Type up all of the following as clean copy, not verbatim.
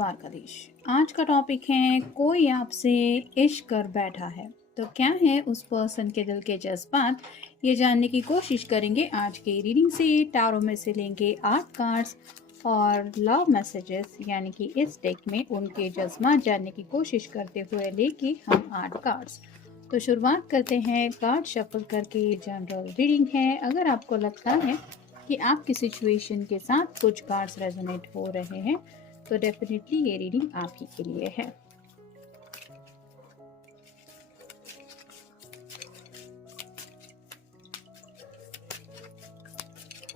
द्वारकाधीश। आज का टॉपिक है कोई आपसे इश्क कर बैठा है तो क्या है उस पर्सन के दिल के जज्बात, ये जानने की कोशिश करेंगे आज की रीडिंग से। टारो में से लेंगे 8 कार्ड्स और लव मैसेजेस यानी कि इस डेक में उनके जज्बात जानने की कोशिश करते हुए लेके हम 8 कार्ड्स। तो शुरुआत करते हैं कार्ड शफल करके। जनरल रीडिंग है। अगर आपको लगता है कि आपकी सिचुएशन के साथ कुछ कार्ड्स रेजोनेट हो रहे हैं तो डेफिनेटली ये रीडिंग आप ही के लिए है।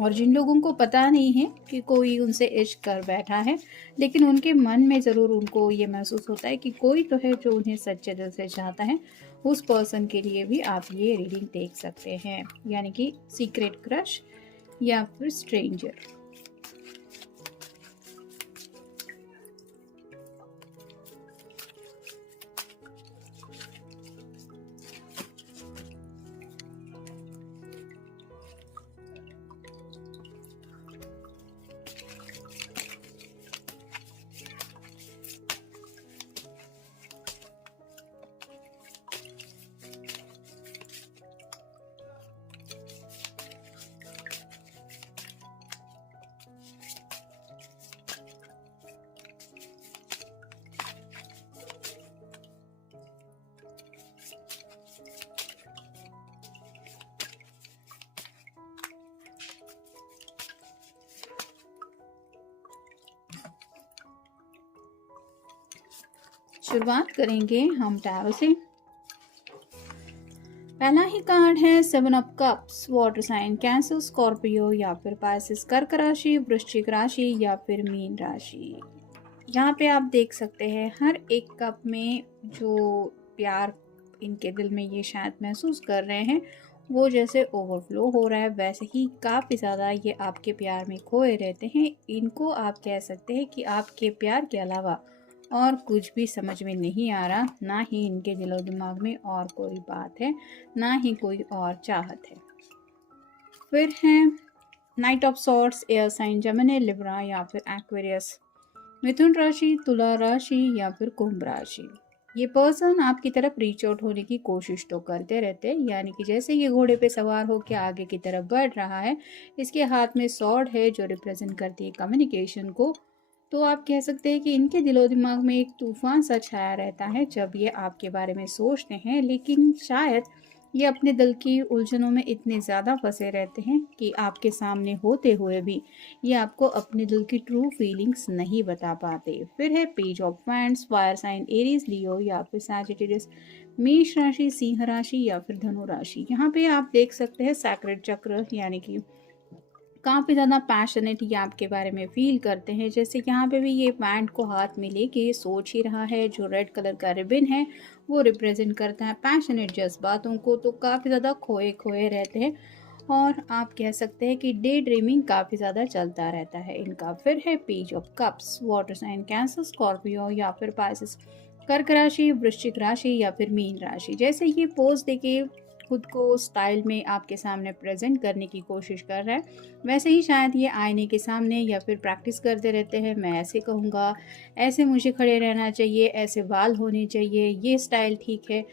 और जिन लोगों को पता नहीं है कि कोई उनसे इश्क कर बैठा है, लेकिन उनके मन में ज़रूर उनको ये महसूस होता है कि कोई तो है जो उन्हें सच्चे दिल से चाहता है, उस पर्सन के लिए भी आप ये रीडिंग देख सकते हैं, यानी कि सीक्रेट क्रश या फिर स्ट्रेंजर। शुरुआत करेंगे हम टैरो से। पहला ही कार्ड है 7 of cups. Water sign Cancer, Scorpio या फिर पाइसेस, कर्क राशि, वृश्चिक राशि या फिर मीन राशि। यहाँ पे आप देख सकते हैं हर एक कप में जो प्यार इनके दिल में ये शायद महसूस कर रहे हैं वो जैसे ओवरफ्लो हो रहा है, वैसे ही काफ़ी ज़्यादा ये आपके प्यार में खोए रहते हैं। इनको आप कह सकते हैं कि आपके प्यार के अलावा और कुछ भी समझ में नहीं आ रहा, ना ही इनके दिलो दिमाग में और कोई बात है, ना ही कोई और चाहत है। फिर है knight of swords, air sign Gemini, Libra या फिर एक्वेरियस, मिथुन राशि, तुला राशि या फिर कुंभ राशि। ये पर्सन आपकी तरफ रीच आउट होने की कोशिश तो करते रहते हैं, यानी कि जैसे ये घोड़े पे सवार होकर आगे की तरफ बढ़ रहा है, इसके हाथ में सॉर्ड है जो रिप्रेजेंट करती है कम्युनिकेशन को। तो आप कह सकते हैं कि इनके दिलो दिमाग में एक तूफान सा छाया रहता है जब ये आपके बारे में सोचते हैं, लेकिन शायद ये अपने दिल की उलझनों में इतने ज़्यादा फंसे रहते हैं कि आपके सामने होते हुए भी ये आपको अपने दिल की ट्रू फीलिंग्स नहीं बता पाते। फिर है page of wands, fire sign Aries, Leo या फिर सैजिटेरियस, मेष राशि, सिंह राशि या फिर धनु राशि। यहाँ पे आप देख सकते हैं सैक्रेड चक्र, यानी कि काफ़ी ज़्यादा पैशनेट ये आपके बारे में फील करते हैं। जैसे यहाँ पे भी ये बैंड को हाथ में लेके सोच ही रहा है, जो रेड कलर का रिबन है वो रिप्रेजेंट करता है पैशनेट जज्बातों को। तो काफ़ी ज़्यादा खोए खोए रहते हैं और आप कह सकते हैं कि डे ड्रीमिंग काफ़ी ज़्यादा चलता रहता है इनका। फिर है page of cups, water sign Cancer, Scorpio या फिर पाइसेस, कर्क राशि, वृश्चिक राशि या फिर मीन राशि। जैसे ये पोज देके खुद को स्टाइल में आपके सामने प्रेजेंट करने की कोशिश कर रहा है, वैसे ही शायद ये आईने के सामने या फिर प्रैक्टिस करते रहते हैं। मैं ऐसे कहूँगा, ऐसे मुझे खड़े रहना चाहिए, ऐसे बाल होने चाहिए, ये स्टाइल ठीक है।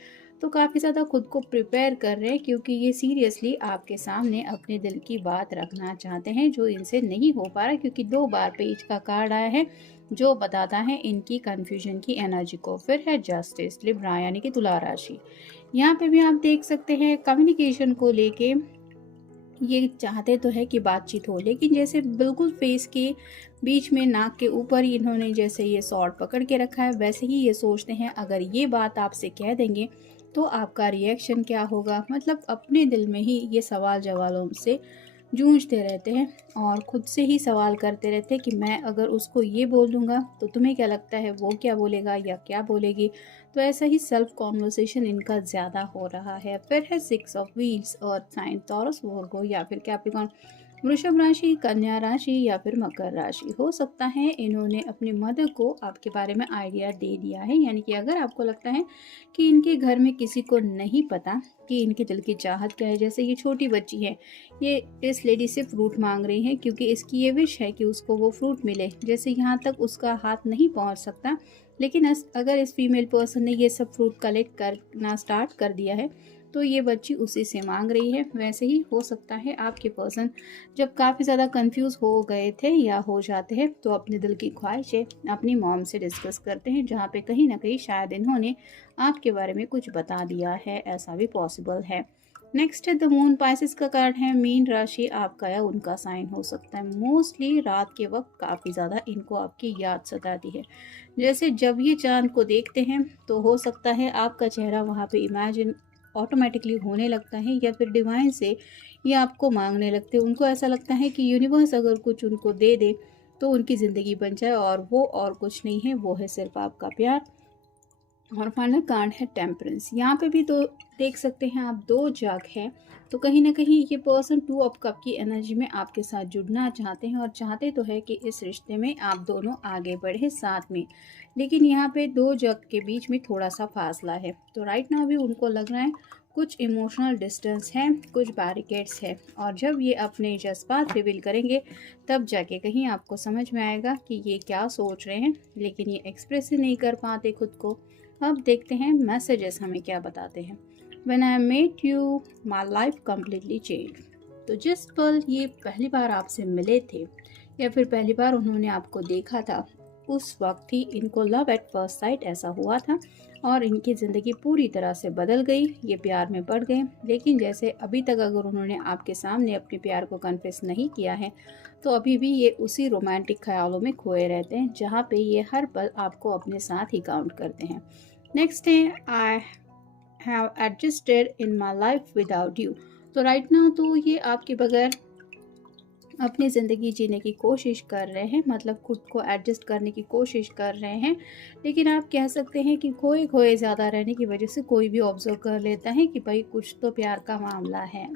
तो काफ़ी ज़्यादा खुद को प्रिपेयर कर रहे हैं क्योंकि ये सीरियसली आपके सामने अपने दिल की बात रखना चाहते हैं, जो इनसे नहीं हो पा रहा क्योंकि 2 बार पेज का कार्ड आया है जो बताता है इनकी कन्फ्यूजन की एनर्जी को। फिर है जस्टिस, लिब्रा यानी कि तुला राशि। यहाँ पे भी आप देख सकते हैं कम्युनिकेशन को लेके ये चाहते तो है कि बातचीत हो, लेकिन जैसे बिल्कुल फेस के बीच में नाक के ऊपर ही इन्होंने जैसे ये सॉर्ड पकड़ के रखा है, वैसे ही ये सोचते हैं अगर ये बात आपसे कह देंगे तो आपका रिएक्शन क्या होगा। मतलब अपने दिल में ही ये सवाल जवाबों से जूझते रहते हैं और खुद से ही सवाल करते रहते हैं कि मैं अगर उसको ये बोल दूंगा तो तुम्हें क्या लगता है वो क्या बोलेगा या क्या बोलेगी। तो ऐसा ही सेल्फ कॉन्वर्सेशन इनका ज़्यादा हो रहा है। फिर है 6 of wheels, earth sign, Taurus, Virgo या फिर कैप्रिकॉर्न, वृषभ राशि, कन्या राशि या फिर मकर राशि। हो सकता है इन्होंने अपनी मदर को आपके बारे में आइडिया दे दिया है, यानी कि अगर आपको लगता है कि इनके घर में किसी को नहीं पता कि इनके दिल की चाहत क्या है, जैसे ये छोटी बच्ची है, ये इस लेडी से फ्रूट मांग रही है क्योंकि इसकी ये विश है कि उसको वो फ्रूट मिले, जैसे यहाँ तक उसका हाथ नहीं पहुँच सकता, लेकिन अगर इस फीमेल पर्सन ने ये सब फ्रूट कलेक्ट करना स्टार्ट कर दिया है तो ये बच्ची उसी से मांग रही है। वैसे ही हो सकता है आपके पर्सन जब काफ़ी ज़्यादा कंफ्यूज हो गए थे या हो जाते हैं तो अपने दिल की ख्वाहिशें अपनी मॉम से डिस्कस करते हैं, जहाँ पे कहीं ना कहीं शायद इन्होंने आपके बारे में कुछ बता दिया है, ऐसा भी पॉसिबल है। नेक्स्ट है द मून, पाइसेस का कार्ड है। मीन राशि आपका या उनका साइन हो सकता है। मोस्टली रात के वक्त काफ़ी ज़्यादा इनको आपकी याद सताती है, जैसे जब ये चांद को देखते हैं तो हो सकता है आपका चेहरा वहाँ पे इमेजिन ऑटोमेटिकली होने लगता है, या फिर डिवाइन से ये आपको मांगने लगते हैं। उनको ऐसा लगता है कि यूनिवर्स अगर कुछ उनको दे दे तो उनकी ज़िंदगी बन जाए, और वो और कुछ नहीं है, वो है सिर्फ आपका प्यार। और फाइनल कार्ड है टेम्परेंस। यहाँ पे भी तो देख सकते हैं आप, दो जग है, तो कहीं ना कहीं ये पर्सन टू ऑफ कप की एनर्जी में आपके साथ जुड़ना चाहते हैं, और चाहते तो है कि इस रिश्ते में आप दोनों आगे बढ़े साथ में, लेकिन यहाँ पे दो जग के बीच में थोड़ा सा फासला है। तो राइट नाउ भी उनको लग रहा है कुछ इमोशनल डिस्टेंस है, कुछ बैरिकेड्स है, और जब ये अपने जज्बात रिवील करेंगे तब जाके कहीं आपको समझ में आएगा कि ये क्या सोच रहे हैं, लेकिन ये एक्सप्रेस ही नहीं कर पाते खुद को। अब देखते हैं मैसेजेस हमें क्या बताते हैं। When I met you, my life completely changed। तो जिस पल ये पहली बार आपसे मिले थे या फिर पहली बार उन्होंने आपको देखा था, उस वक्त ही इनको लव एट फर्स्ट साइट ऐसा हुआ था, और इनकी ज़िंदगी पूरी तरह से बदल गई, ये प्यार में पड़ गए। लेकिन जैसे अभी तक अगर उन्होंने आपके सामने अपने प्यार को कन्फेस नहीं किया है तो अभी भी ये उसी रोमांटिक ख्यालों में खोए रहते हैं, जहाँ पे ये हर पल आपको अपने साथ ही काउंट करते हैं। नेक्स्ट है I have adjusted in my life without you. तो राइट नाउ तो ये आपके बगैर अपनी ज़िंदगी जीने की कोशिश कर रहे हैं, मतलब खुद को एडजस्ट करने की कोशिश कर रहे हैं, लेकिन आप कह सकते हैं कि खोए खोए ज़्यादा रहने की वजह से कोई भी ऑब्जर्व कर लेता है कि भाई कुछ तो प्यार का मामला है।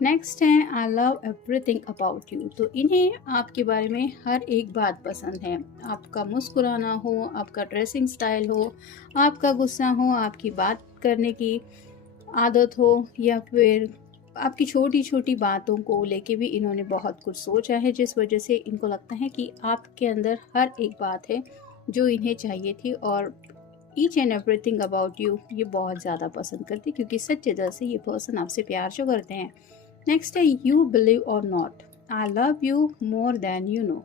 नेक्स्ट है I love everything about you. तो इन्हें आपके बारे में हर एक बात पसंद है, आपका मुस्कुराना हो, आपका ड्रेसिंग स्टाइल हो, आपका गुस्सा हो, आपकी बात करने की आदत हो, या फिर आपकी छोटी छोटी बातों को लेके भी इन्होंने बहुत कुछ सोचा है, जिस वजह से इनको लगता है कि आपके अंदर हर एक बात है जो इन्हें चाहिए थी, और each and everything about you ये बहुत ज़्यादा पसंद करते, क्योंकि सच्चे दिल से ये पर्सन आपसे प्यार जो करते हैं। नेक्स्ट है यू बिलीव और not, I love you more than you know.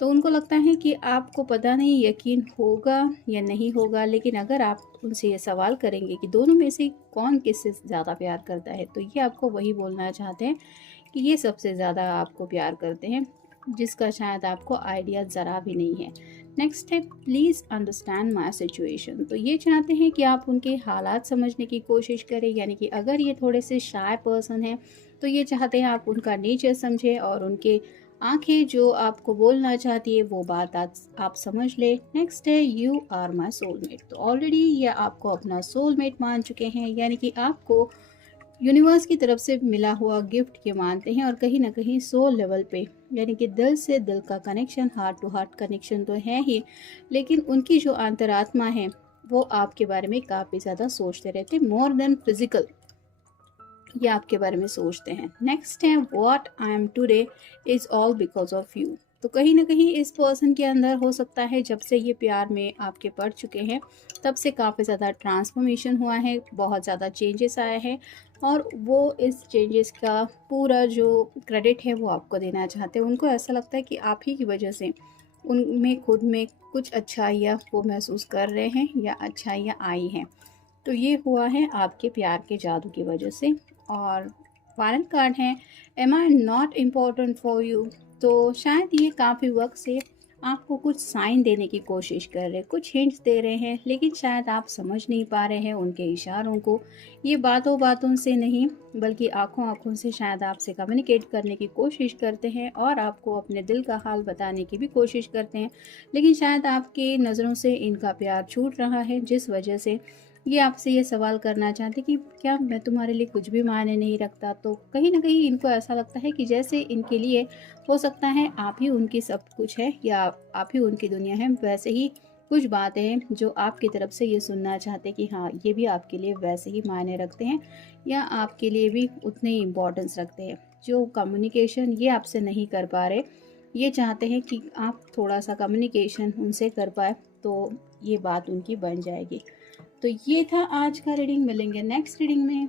तो उनको लगता है कि आपको पता नहीं यकीन होगा या नहीं होगा, लेकिन अगर आप उनसे ये सवाल करेंगे कि दोनों में से कौन किससे ज़्यादा प्यार करता है, तो ये आपको वही बोलना चाहते हैं कि ये सबसे ज़्यादा आपको प्यार करते हैं, जिसका शायद आपको आइडिया ज़रा भी नहीं है। नेक्स्ट है प्लीज़ अंडरस्टैंड माई सिचुएशन। तो ये चाहते हैं कि आप उनके हालात समझने की कोशिश करें, यानी कि अगर ये थोड़े से शाय पर्सन हैं तो ये चाहते हैं आप उनका नेचर समझें और उनके आंखें जो आपको बोलना चाहती है वो बात आप समझ ले। नेक्स्ट है यू आर माई सोलमेट। तो ऑलरेडी ये आपको अपना सोलमेट मान चुके हैं, यानी कि आपको यूनिवर्स की तरफ से मिला हुआ गिफ्ट ये मानते हैं, और कहीं ना कहीं सोल लेवल पे, यानी कि दिल से दिल का connection, heart to heart connection तो है ही, लेकिन उनकी जो अंतरात्मा है वो आपके बारे में काफ़ी ज़्यादा सोचते रहते हैं, मोर देन फिजिकल ये आपके बारे में सोचते हैं। नेक्स्ट है what I am today is all because of you. तो कहीं ना कहीं इस पर्सन के अंदर हो सकता है जब से ये प्यार में आपके पड़ चुके हैं तब से काफ़ी ज़्यादा ट्रांसफॉर्मेशन हुआ है, बहुत ज़्यादा चेंजेस आए हैं, और वो इस चेंजेस का पूरा जो क्रेडिट है वो आपको देना चाहते हैं। उनको ऐसा लगता है कि आप ही की वजह से उनमें खुद में कुछ अच्छाइयाँ वो महसूस कर रहे हैं या अच्छाइयाँ आई हैं। तो ये हुआ है आपके प्यार के जादू की वजह से। और फाइनल कार्ड है am I not important for you. तो शायद ये काफ़ी वक्त से आपको कुछ साइन देने की कोशिश कर रहे हैं, कुछ हिंट्स दे रहे हैं, लेकिन शायद आप समझ नहीं पा रहे हैं उनके इशारों को। ये बातों बातों से नहीं बल्कि आंखों आंखों से शायद आपसे कम्युनिकेट करने की कोशिश करते हैं, और आपको अपने दिल का हाल बताने की भी कोशिश करते हैं, लेकिन शायद आपकी नज़रों से इनका प्यार छूट रहा है, जिस वजह से ये आपसे ये सवाल करना चाहते कि क्या मैं तुम्हारे लिए कुछ भी मायने नहीं रखता? तो कहीं न कहीं इनको ऐसा लगता है कि जैसे इनके लिए हो सकता है आप ही उनकी सब कुछ है या आप ही उनकी दुनिया है, वैसे ही कुछ बातें हैं जो आपकी तरफ से ये सुनना चाहते हैं कि हाँ, ये भी आपके लिए वैसे ही मायने रखते हैं या आपके लिए भी उतने ही इम्पोर्टेंस रखते हैं। जो कम्युनिकेशन ये आपसे नहीं कर पा रहे, ये चाहते हैं कि आप थोड़ा-सा कम्युनिकेशन उनसे कर पाएँ, तो ये बात उनकी बन जाएगी। तो ये था आज का रीडिंग, मिलेंगे नेक्स्ट रीडिंग में।